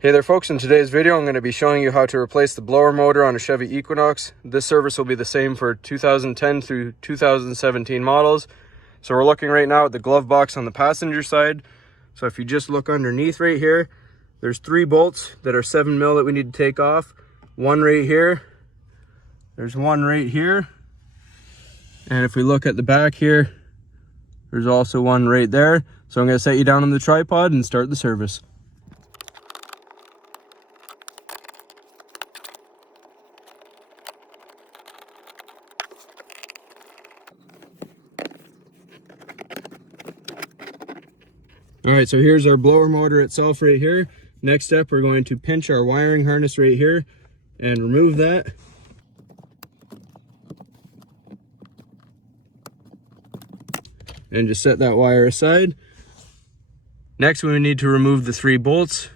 Hey there folks, in today's video I'm going to be showing you how to replace the blower motor on a Chevy Equinox. This service will be the same for 2010 through 2017 models. So we're looking right now at the glove box on the passenger side. So if you just look underneath right here, there's 3 bolts that are 7 mil that we need to take off. One right here, there's one right here, and if we look at the back here, there's also one right there. So I'm going to set you down on the tripod and start the service. All right, so here's our blower motor itself right here. Next step, we're going to pinch our wiring harness right here and remove that. And just set that wire aside. Next, we need to remove the 3 bolts,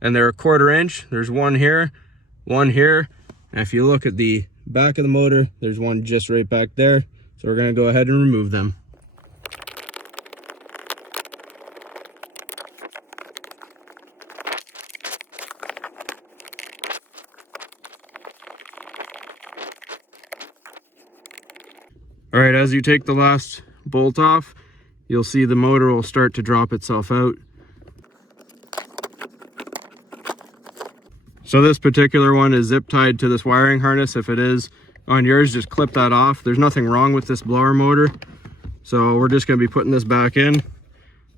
and they're 1/4 inch. There's one here, and if you look at the back of the motor, there's one just right back there. So we're gonna go ahead and remove them. All right, as you take the last bolt off, you'll see the motor will start to drop itself out. So this particular one is zip tied to this wiring harness. If it is on yours, just clip that off. There's nothing wrong with this blower motor. So we're just gonna be putting this back in.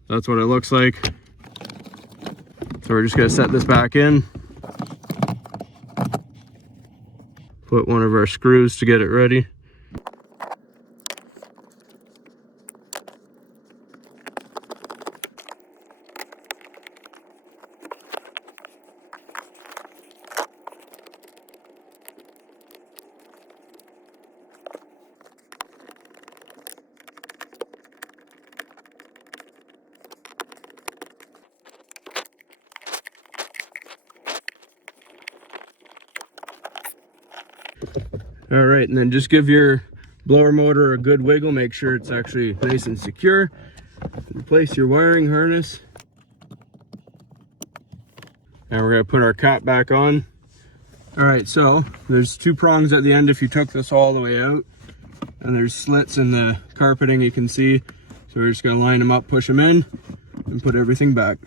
That's what it looks like. So we're just gonna set this back in. Put one of our screws to get it ready. All right, and then just give your blower motor a good wiggle. Make sure it's actually nice and secure. Replace your wiring harness. And we're gonna put our cap back on. All right, so there's 2 prongs at the end if you took this all the way out. And there's slits in the carpeting you can see. So we're just gonna line them up, push them in, and put everything back.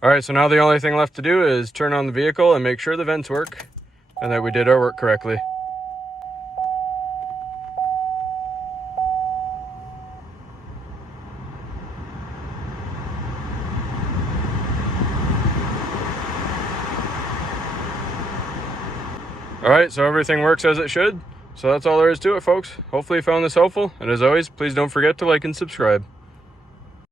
All right, so now the only thing left to do is turn on the vehicle and make sure the vents work and that we did our work correctly. All right, so everything works as it should. So that's all there is to it, folks. Hopefully you found this helpful. And as always, please don't forget to like and subscribe.